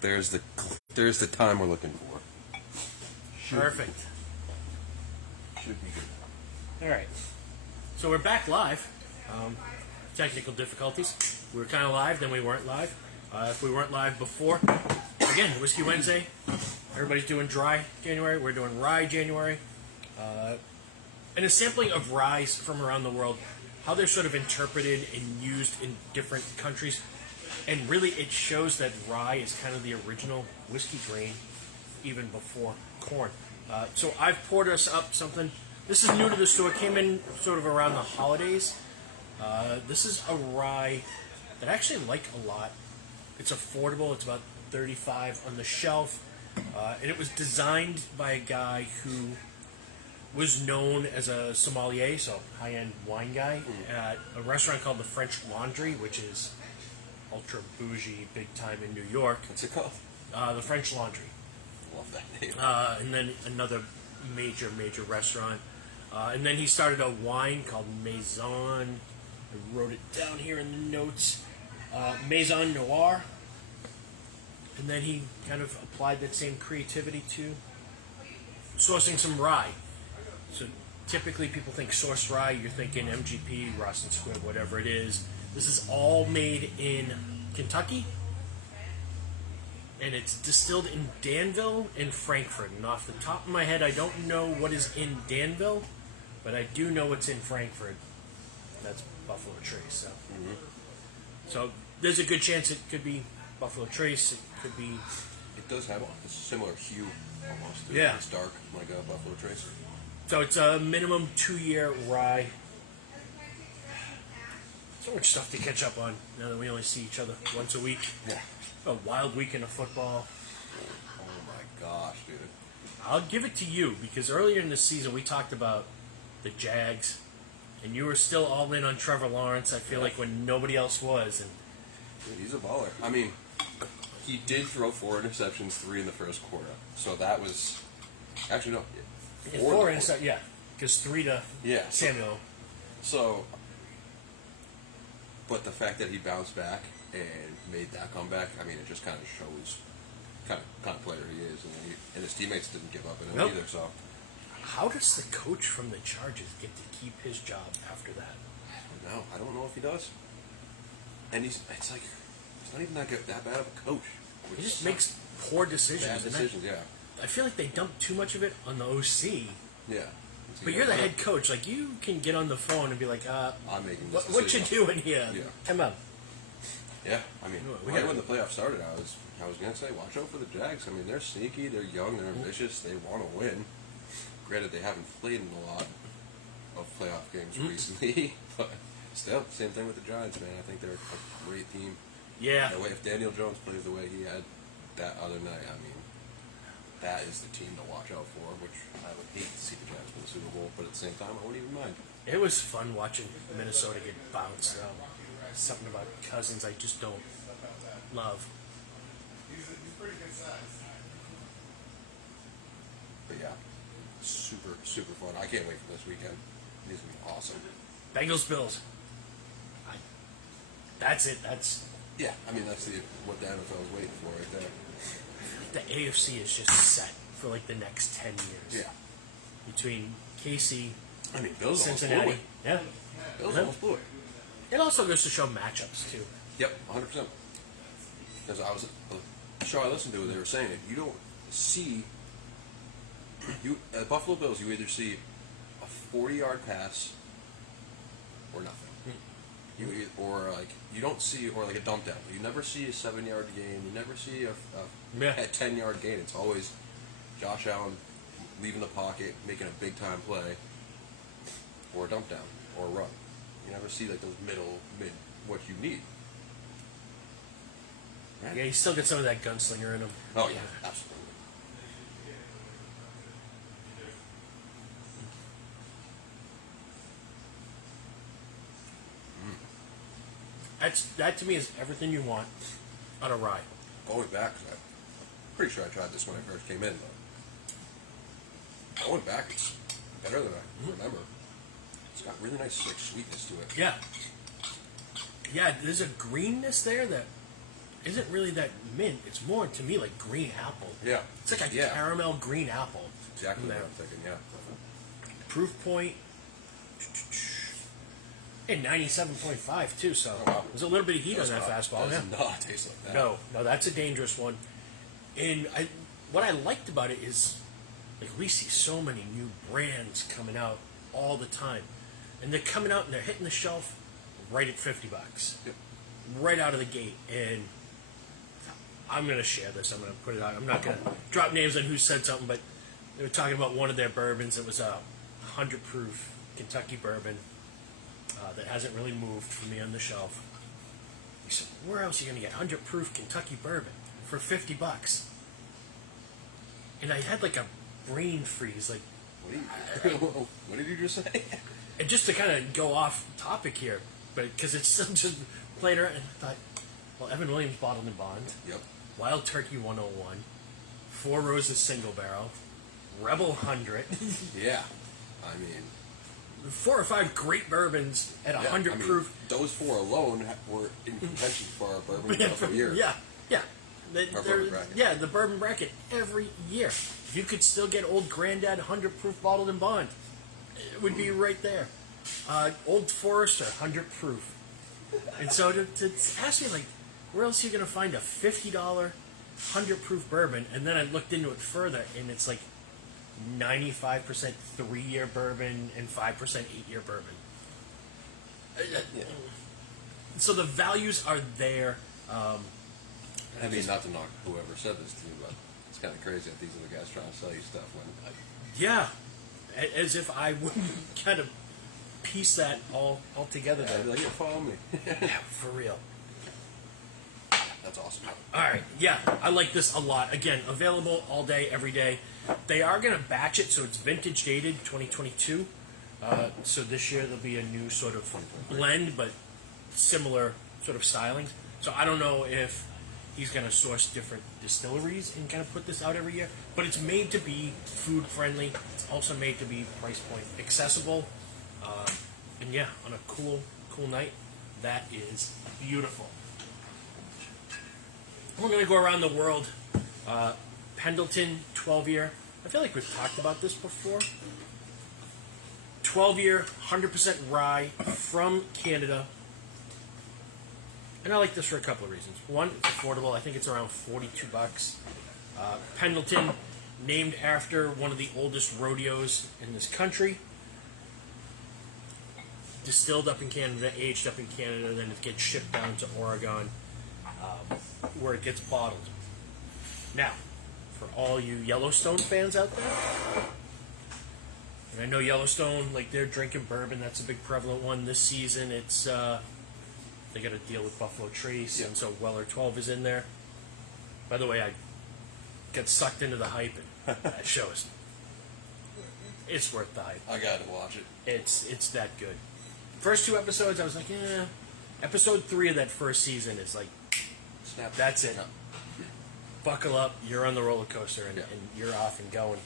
There's the time we're looking for. Perfect. Should be good. All right. So we're back live. Technical difficulties. We were kind of live, then we weren't live. If we weren't live before, again, Whiskey Wednesday. Everybody's doing Dry January. We're doing Rye January. And a sampling of ryes from around the world, how they're sort of interpreted and used in different countries. And really, it shows that rye is kind of the original whiskey grain, even before corn. So I've poured us up something. This is new to the store. Came in sort of around the holidays. This is a rye that I actually like a lot. It's affordable. It's about $35 on the shelf. And it was designed by a guy who was known as a sommelier, so high-end wine guy, at a restaurant called the French Laundry, which is ultra bougie, big time in New York. What's it called? The French Laundry. Love that name. And then another major restaurant. And then he started a wine called Maison. I wrote it down here in the notes. Maison Noir. And then he kind of applied that same creativity to sourcing some rye. So typically people think source rye, you're thinking MGP, Ross and Squibb, whatever it is. This is all made in Kentucky. And it's distilled in Danville and Frankfurt. And off the top of my head, I don't know what is in Danville, but I do know what's in Frankfurt. That's Buffalo Trace. So there's a good chance it could be Buffalo Trace. It could be... It does have a similar hue, almost. Yeah. It's dark, like a Buffalo Trace. So it's a minimum 2-year rye. So much stuff to catch up on now that we only see each other once a week. Yeah. A wild weekend of football. Oh my gosh, dude. I'll give it to you because earlier in the season we talked about the Jags, and you were still all in on Trevor Lawrence. I feel like when nobody else was. And dude, he's a baller. I mean, he did throw 4 interceptions, 3 in the first quarter. So that was actually no. 4 interceptions, yeah, because 3 to Samuel. So, but the fact that he bounced back and made that comeback, I mean, it just kind of shows kind of player he is, and his teammates didn't give up in him either. So, how does the coach from the Chargers get to keep his job after that? No, I don't know if he does. And it's like he's not even that bad of a coach. He just makes poor decisions. Bad decisions, yeah. I feel like they dump too much of it on the OC. Yeah. But you're the head coach. Like, you can get on the phone and be like, I'm making this what you decision. doing here? Yeah. Come on. Yeah, I mean, when the playoffs started, I was going to say, watch out for the Jags. I mean, they're sneaky, they're young, they're ambitious, they want to win. Granted, they haven't played in a lot of playoff games recently, but still, same thing with the Giants, man. I think they're a great team. Yeah. That way, if Daniel Jones plays the way he had that other night, I mean, that is the team to watch out for, which I would hate to see the Giants win the Super Bowl, but at the same time, I wouldn't even mind. It was fun watching Minnesota get bounced. Something about Cousins I just don't love. But yeah, super fun. I can't wait for this weekend. It's going to be awesome. Bengals, Bills. That's it. Yeah, I mean, that's what the NFL is waiting for right there. The AFC is just set for like the next 10 years. Yeah. Between KC, I mean, Bills Cincinnati. almost blew it. Yeah. Bills almost blew it. It also goes to show matchups too. Yep, 100%. Because the show I listened to, they were saying it. You don't see at Buffalo Bills. You either see a 40-yard pass or nothing. You don't see like a dump down. You never see a 7-yard gain. You never see a 10-yard gain. It's always Josh Allen leaving the pocket, making a big time play, or a dump down or a run. You never see like those mid what you need. Right? Yeah, you still get some of that gunslinger in him. Oh yeah, absolutely. That to me is everything you want on a rye. Going back, I'm pretty sure I tried this when I first came in, but going back, it's better than I remember. It's got really nice sweetness to it. Yeah. Yeah, there's a greenness there that isn't really that mint. It's more to me like green apple. Yeah. It's like a caramel green apple. Exactly what I'm thinking. Yeah. Proof point. And 97.5 too. So there's a little bit of heat on that fastball. Does not taste like that. No, that's a dangerous one. And what I liked about it is, like, we see so many new brands coming out all the time, and they're coming out and they're hitting the shelf right at $50, right out of the gate. And I'm gonna share this. I'm gonna put it out. I'm not gonna drop names on who said something, but they were talking about one of their bourbons. It was a 100 proof Kentucky bourbon that hasn't really moved for me on the shelf. He said, "Where else are you gonna get 100 proof Kentucky bourbon for $50?" And I had like a brain freeze, like, what did you just say? And just to kind of go off topic here, but because it's still just played around, and I thought, well, Evan Williams bottled and bond, Wild Turkey 101, Four Roses single barrel, Rebel 100. Yeah, I mean, 4 or 5 great bourbons at 100 proof. Those 4 alone were in contention for our bourbon of the year. Yeah. Our bourbon bracket. Yeah, the bourbon bracket every year. If you could still get Old Granddad 100 proof bottled and bond, it would be right there. Old Forester 100 proof. And so to ask me, like, where else are you going to find a $50 100 proof bourbon? And then I looked into it further, and it's like 95% 3-year bourbon and 5% 8-year bourbon. So the values are there. I mean, not to knock whoever said this to you, but it's kind of crazy that these are the guys trying to sell you stuff when... Yeah. As if I wouldn't kind of piece that all together. Yeah, I'd be like, yeah, follow me. Yeah, for real. That's awesome. All right, yeah, I like this a lot. Again, available all day, every day. They are going to batch it, so it's vintage dated 2022. So this year there'll be a new sort of blend, but similar sort of stylings. So I don't know if he's going to source different distilleries and kind of put this out every year. But it's made to be food friendly. It's also made to be price point accessible. And yeah, on a cool night, that is beautiful. We're going to go around the world. Pendleton 12-year. I feel like we've talked about this before. 12-year, 100% rye from Canada. And I like this for a couple of reasons. One, it's affordable. I think it's around $42. Pendleton, named after one of the oldest rodeos in this country. Distilled up in Canada, aged up in Canada, then it gets shipped down to Oregon, where it gets bottled. Now, for all you Yellowstone fans out there, and I know Yellowstone, like, they're drinking bourbon. That's a big prevalent one this season. It's they got to deal with Buffalo Trace, and so Weller 12 is in there. By the way, I got sucked into the hype, and that show is, it's worth the hype. I got to watch it. It's that good. First 2 episodes, I was like, Episode 3 of that first season is like, Snap. That's it. No. Buckle up, you're on the roller coaster, and you're off and going.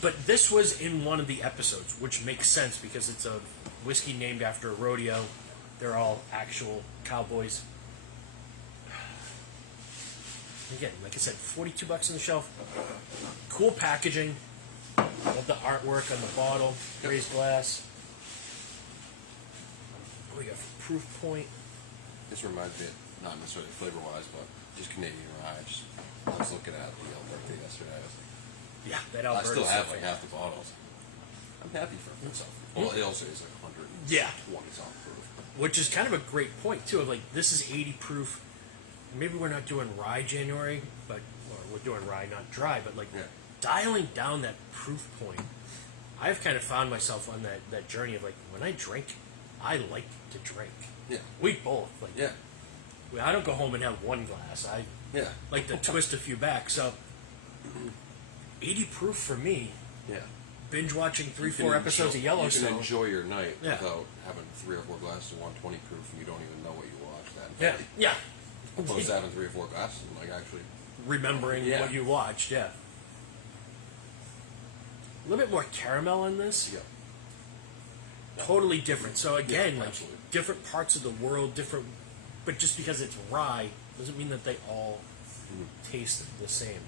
But this was in one of the episodes, which makes sense because it's a whiskey named after a rodeo. They're all actual cowboys. Again, like I said, $42 on the shelf. Cool packaging. Love the artwork on the bottle. Raised glass. What do we got for proof point? This reminds me, not necessarily flavor-wise, but just Canadian rye. I was looking at the Alberta yesterday. I was like, yeah, that Alberta. I still have like half the bottles. I'm happy for myself. Well, it also is like 120 something proof. Which is kind of a great point too. Of like, this is 80 proof. Maybe we're not doing Rye January, but we're doing rye, not dry. But like dialing down that proof point, I've kind of found myself on that journey of like, when I drink, I like to drink. Yeah, we both like. I don't go home and have one glass. I like to twist a few back. So 80 proof for me. Yeah. Binge watching 3-4 episodes of Yellowstone. You can enjoy your night without having 3 or 4 glasses of 120 proof and you don't even know what you watched that night. Yeah. Opposed to having 3 or 4 glasses and like actually remembering what you watched. Yeah. A little bit more caramel in this. Yeah. Totally different. So again, like different parts of the world, different But just because it's rye doesn't mean that they all taste the same.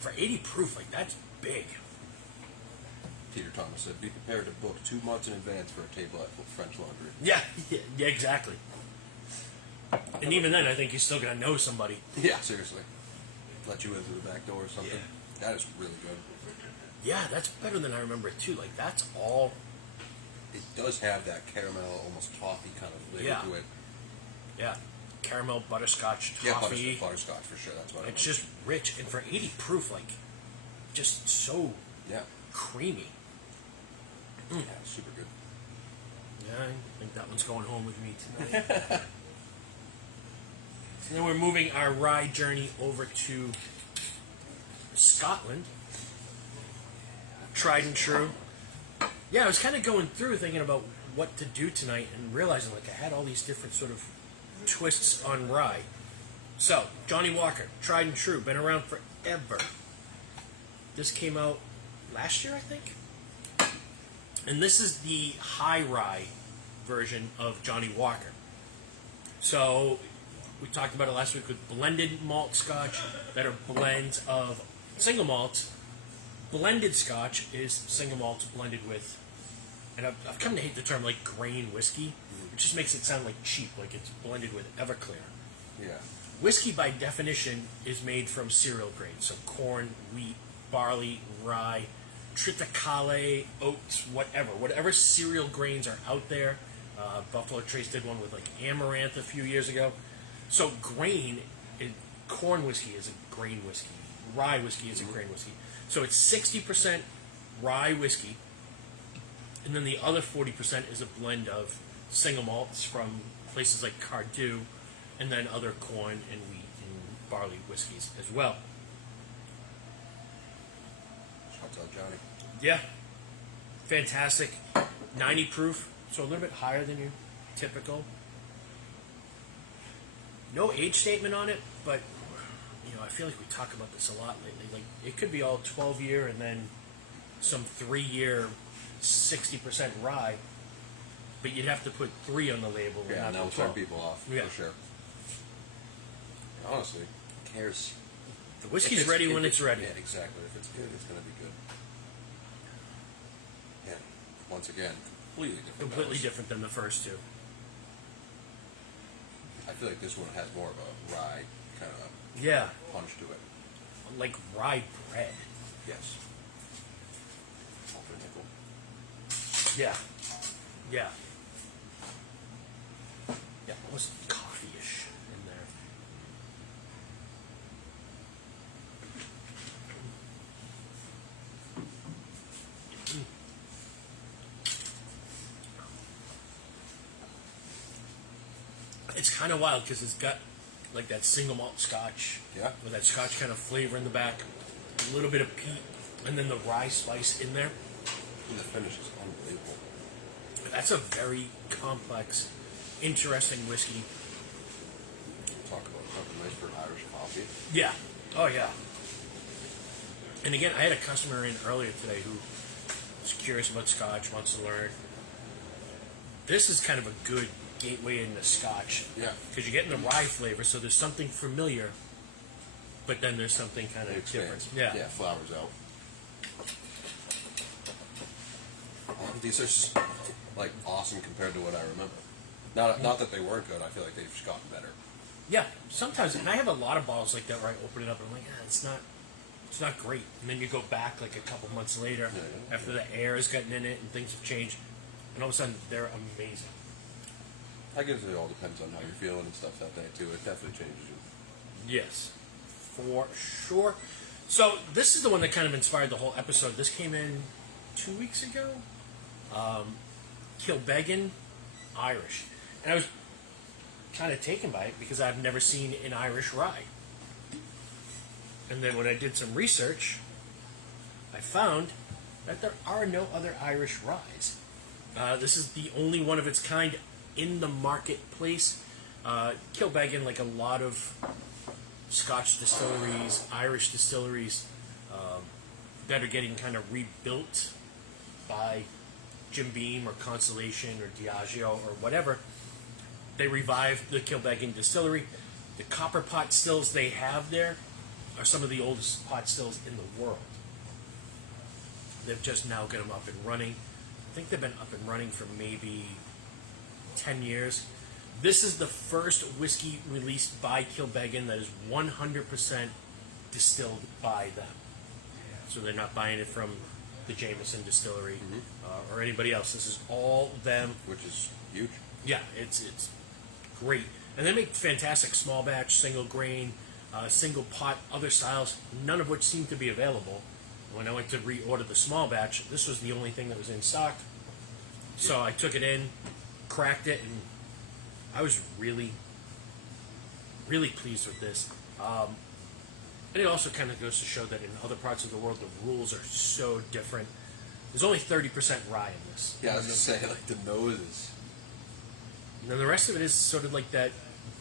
For 80 proof, like, that's big. Peter Thomas said, be prepared to book 2 months in advance for a table at French Laundry. Yeah, exactly. And even then, I think you still gotta know somebody. Yeah, seriously. Let you in through the back door or something. Yeah. That is really good. Yeah, that's better than I remember it too. Like, that's all. It does have that caramel, almost toffee kind of flavor to it. Yeah. Caramel, butterscotch, toffee. Yeah, butterscotch for sure. That's what it's just rich. And for 80 proof, like, just so creamy. Yeah, super good. Yeah, I think that one's going home with me tonight. So then we're moving our rye journey over to Scotland. Tried and true. Yeah, I was kind of going through thinking about what to do tonight and realizing like I had all these different sort of twists on rye. So, Johnny Walker, tried and true, been around forever. This came out last year, I think. And this is the high rye version of Johnny Walker. So, we talked about it last week with blended malt scotch that are blends of single malts. Blended scotch is single malts blended with, and I've come to hate the term like grain whiskey. It just makes it sound like cheap, like it's blended with Everclear. Yeah. Whiskey by definition is made from cereal grains, so corn, wheat, barley, rye, triticale, oats, whatever cereal grains are out there. Buffalo Trace did one with like amaranth a few years ago. So corn whiskey is a grain whiskey. Rye whiskey is a grain whiskey. So it's 60% rye whiskey, and then the other 40% is a blend of single malts from places like Cardew, and then other corn and wheat and barley whiskeys as well. Shouts out Johnny. Yeah. Fantastic. 90 proof, so a little bit higher than your typical. No age statement on it, but I feel like we talk about this a lot lately. Like, it could be all 12-year and then some 3-year 60% rye, but you'd have to put 3 on the label. Yeah, and that will turn people off, for sure. Honestly, who cares? The whiskey's ready when it's ready. Yeah, exactly. If it's good, it's going to be good. Yeah, once again, completely different than the first two. I feel like this one has more of a rye kind of punch to it. Like rye bread. Yes. Nickel. Yeah. Yeah. Yeah, almost coffee-ish in there. It's kind of wild because it's got like that single malt scotch. Yeah. With that scotch kind of flavor in the back. A little bit of peat. And then the rye spice in there. And the finish is unbelievable. That's a very complex, interesting whiskey. Talk about something nice for Irish coffee. Yeah. Oh, yeah. And again, I had a customer in earlier today who was curious about scotch, wants to learn. This is kind of a good gateway into scotch. Yeah. Because you're getting the rye flavor, so there's something familiar, but then there's something kind of different. Yeah. Yeah, flowers out. These are like awesome compared to what I remember. Not that they weren't good. I feel like they've just gotten better. Yeah, sometimes, and I have a lot of bottles like that where I open it up and I'm like, it's not great. And then you go back like a couple months later after the air has gotten in it and things have changed, and all of a sudden they're amazing. I guess it all depends on how you're feeling and stuff that day too. It definitely changes you. Yes, for sure. So this is the one that kind of inspired the whole episode. This came in 2 weeks ago. Kilbeggan Irish. And I was kind of taken by it because I've never seen an Irish rye. And then when I did some research, I found that there are no other Irish ryes. This is the only one of its kind in the marketplace. Kilbeggan, like a lot of Scotch distilleries, Irish distilleries that are getting kind of rebuilt by Jim Beam or Constellation or Diageo or whatever. They revived the Kilbeggan distillery. The copper pot stills they have there are some of the oldest pot stills in the world. They've just now got them up and running. I think they've been up and running for maybe 10 years. This is the first whiskey released by Kilbeggan that is 100% distilled by them. So they're not buying it from the Jameson distillery or anybody else. This is all them. Which is huge. Yeah, it's great. And they make fantastic small batch, single grain, single pot, other styles, none of which seem to be available. When I went to reorder the small batch, this was the only thing that was in stock. So I took it in, cracked it, and I was really, really pleased with this. And it also kind of goes to show that in other parts of the world, the rules are so different. There's only 30% rye in this. Yeah, I was just saying, like, the noses. And then the rest of it is sort of like that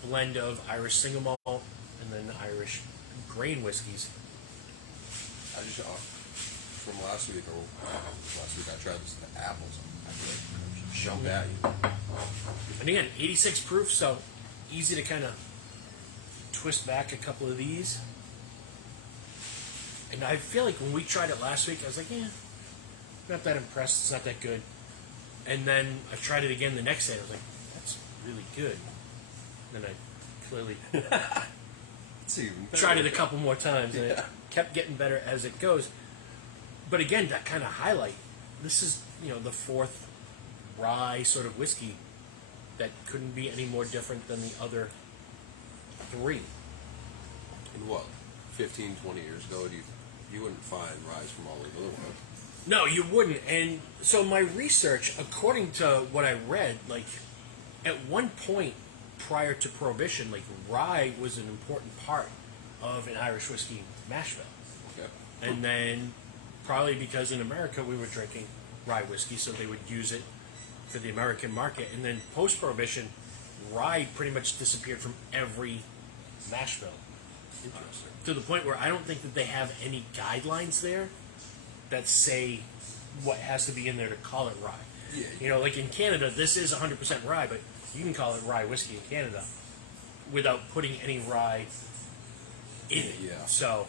blend of Irish single malt and then Irish grain whiskeys. I just, from last week I tried this, the apples. I feel like jump at you. And again, 86 proof, so easy to kind of twist back a couple of these. And I feel like when we tried it last week, I was like, not that impressed. It's not that good. And then I tried it again the next day. I was like, that's really good. And then I clearly tried it a couple more times, and it kept getting better as it goes. But again, that kind of highlight. This is, the fourth rye sort of whiskey that couldn't be any more different than the other three. In what, 15, 20 years ago, you wouldn't find ryes from all over the world. No, you wouldn't. And so my research, according to what I read, like at one point prior to Prohibition, like rye was an important part of an Irish whiskey mash bill. Okay. And then probably because in America we were drinking rye whiskey, so they would use it for the American market. And then post-Prohibition, rye pretty much disappeared from every mash bill. Interesting. To the point where I don't think that they have any guidelines there that say what has to be in there to call it rye. Yeah. Like in Canada, this is 100% rye, but you can call it rye whiskey in Canada without putting any rye in it. Yeah. So,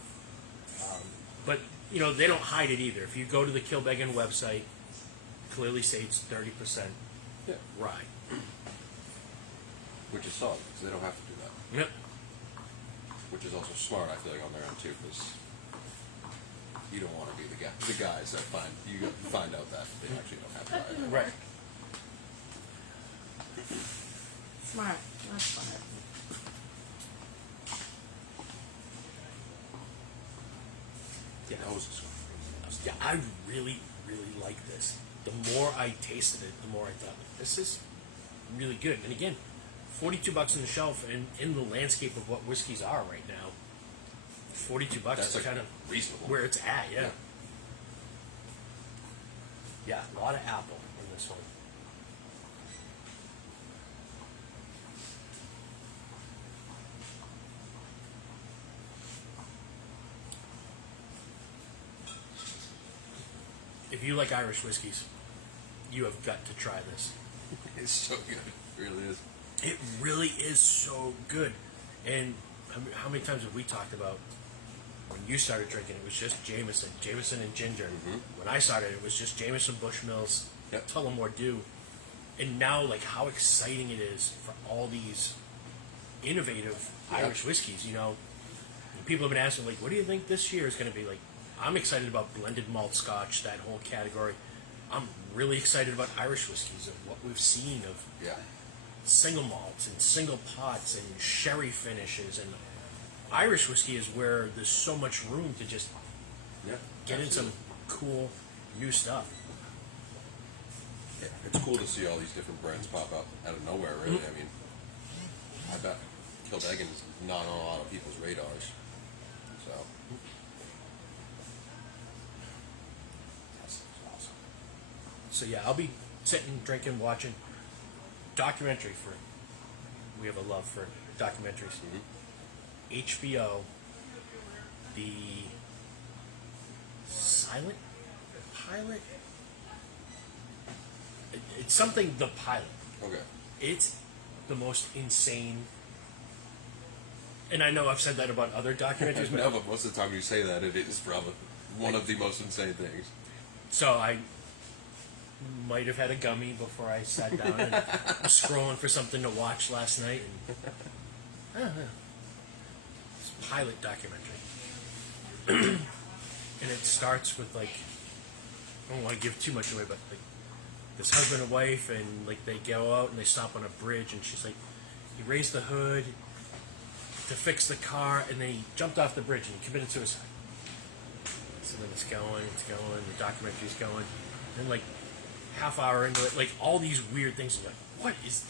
but they don't hide it either. If you go to the Kilbeggan website, clearly states 30% rye. Which is solid, because they don't have to do that. Yep. Which is also smart, I feel like, on their end too, because you don't want to be the guys that find out that they actually don't have rye. Right. Smart. That's smart. Yeah. Noses. Yeah, I really, really like this. The more I tasted it, the more I thought, this is really good. And again, $42 on the shelf, and in the landscape of what whiskeys are right now, $42 That's is kind of reasonable. where it's at. Yeah, a lot of apple in this one. If you like Irish whiskeys, you have got to try this. It's so good. It really is. It really is so good. And how many times have we talked about when you started drinking, it was just Jameson and ginger. Mm-hmm. When I started, it was just Jameson, Bushmills, Tullamore Dew. And now, like, how exciting it is for all these innovative Irish whiskeys. People have been asking, like, what do you think this year is going to be like? I'm excited about blended malt Scotch, that whole category. I'm really excited about Irish whiskeys and what we've seen of single malts and single pots and sherry finishes. And Irish whiskey is where there's so much room to just get in some cool new stuff. Yeah, it's cool to see all these different brands pop up out of nowhere, really. I mean, I bet Kilbeggan is not on a lot of people's radars. So, that's awesome. So yeah, I'll be sitting, drinking, watching documentary we have a love for documentaries. HBO the Silent Pilot. It's something the pilot. Okay. It's the most insane. And I know I've said that about other documentaries, No, but most of the time you say that, it is probably one of the most insane things. So I might have had a gummy before I sat down and was scrolling for something to watch last night. And, I don't know. It's a pilot documentary. And it starts with, like, I don't want to give too much away, but, like, this husband and wife, and, like, they go out and they stop on a bridge, and she's like, he raised the hood to fix the car, and then he jumped off the bridge and he committed suicide. So then it's going, the documentary's going, and like half hour into it, like all these weird things. You're like, what is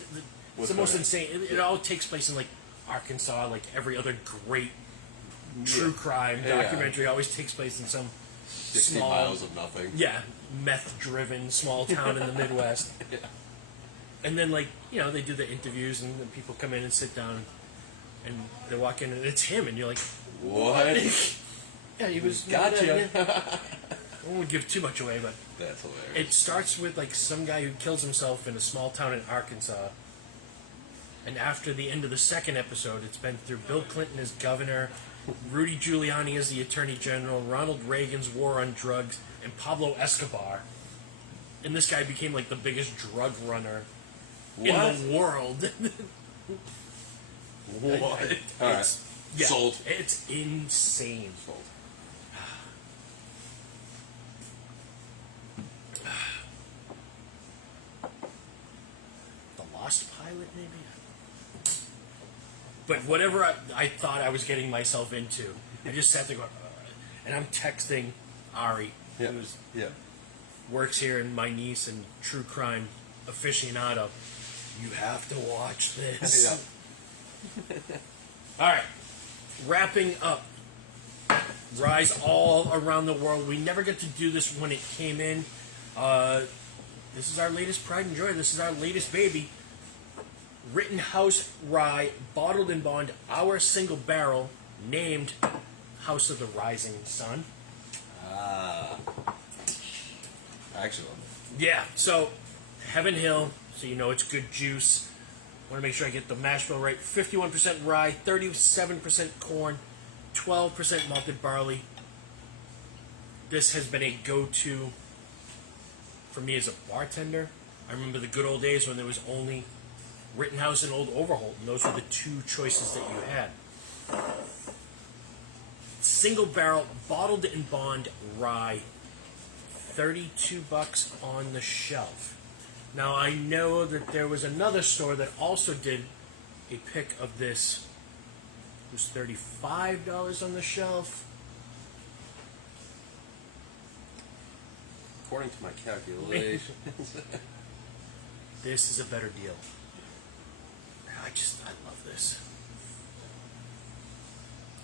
it's the most insane? It all takes place in like Arkansas, like every other great true crime documentary always takes place in some 60 small, miles of nothing. Yeah, meth-driven small town in the Midwest. Yeah. And then like they do the interviews and then people come in and sit down. And they walk in and it's him, and you're like, what? Yeah, he was. Gotcha. I won't give too much away, but That's hilarious. it starts with like some guy who kills himself in a small town in Arkansas. And after the end of the second episode, it's been through Bill Clinton as governor, Rudy Giuliani as the attorney general, Ronald Reagan's war on drugs, and Pablo Escobar. And this guy became like the biggest drug runner in the world. What? All right. Yeah, Sold. It's insane. Sold. The Lost Pilot, maybe? But whatever I thought I was getting myself into, I just sat there going, and I'm texting Ari, Yeah. who's Yeah. works here, and my niece and true crime aficionado. You have to watch this. Yeah. All right, wrapping up. Ryes all around the world. We never get to do this when it came in. This is our latest pride and joy. This is our latest baby. Rittenhouse Rye, bottled in bond, our single barrel, named House of the Rising Sun. Excellent. Yeah, so Heaven Hill, so you know it's good juice. Want to make sure I get the mash bill right. 51% rye, 37% corn, 12% malted barley. This has been a go-to for me as a bartender. I remember the good old days when there was only Rittenhouse and Old Overholt, and those were the two choices that you had. Single barrel, bottled in bond rye, $32 on the shelf. Now, I know that there was another store that also did a pick of this. It was $35 on the shelf. According to my calculations. This is a better deal. I love this.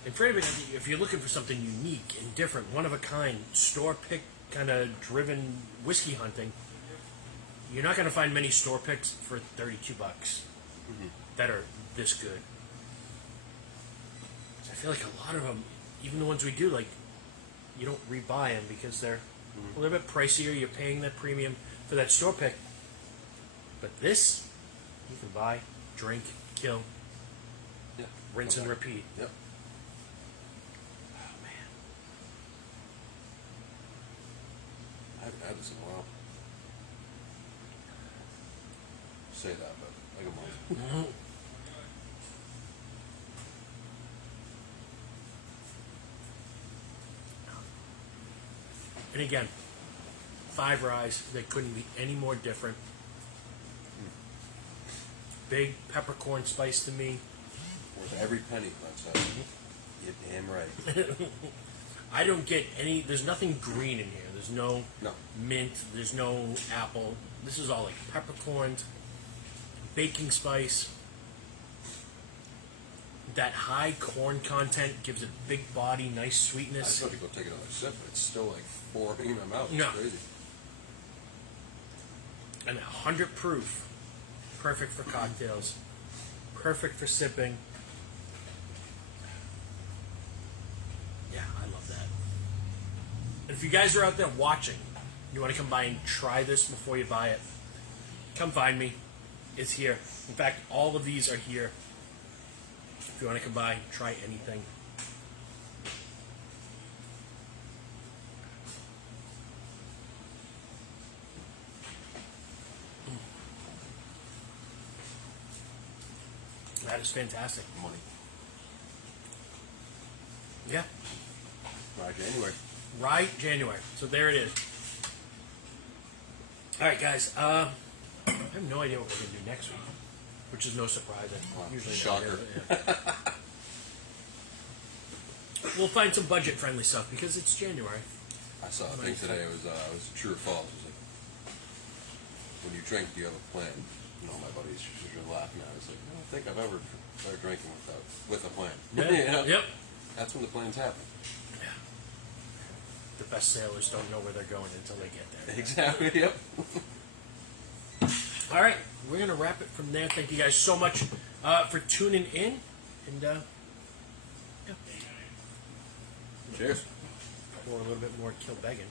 And for anybody, if you're looking for something unique and different, one of a kind, store pick kind of driven whiskey hunting, you're not going to find many store picks for $32 that are this good. I feel like a lot of them, even the ones we do, like, you don't rebuy them because they're a little bit pricier. You're paying that premium for that store pick. But this, you can buy, drink, kill, Yeah. rinse and repeat. Yep. Oh, man. I haven't had this in a while. Say that, but like a month. And again, 5 ryes that couldn't be any more different. Big peppercorn spice to me. Worth every penny, that's You're damn right. I don't get any. There's nothing green in here. There's no No. mint. There's no apple. This is all like peppercorns, baking spice. That high corn content gives it big body, nice I sweetness. just want to go take another sip, but it's still like pouring in my mouth. It's No. crazy. And 100 proof. Perfect for cocktails. Perfect for sipping. And if you guys are out there watching, you want to come by and try this before you buy it, come find me. It's here. In fact, all of these are here. If you want to come by, try anything. That is fantastic. Money. Yeah. Rye January. Rye January. So there it is. All right, guys. I have no idea what we're going to do next week, which is no surprise. Wow, Usually shocker. Yeah. We'll find some budget-friendly stuff because it's January. I saw a thing today. It was true or false. It was like, when you drink, do you have a plan? And all my buddies are laughing at it. It's like, I don't think I've ever started drinking with a plan. Yeah. You know? Yep. That's when the plans happen. Yeah. The best sailors don't know where they're going until they get there. Exactly. Yep. All right, we're gonna wrap it from there. Thank you guys so much for tuning in, and yeah. Cheers. Pour a little bit more Kilbeggan.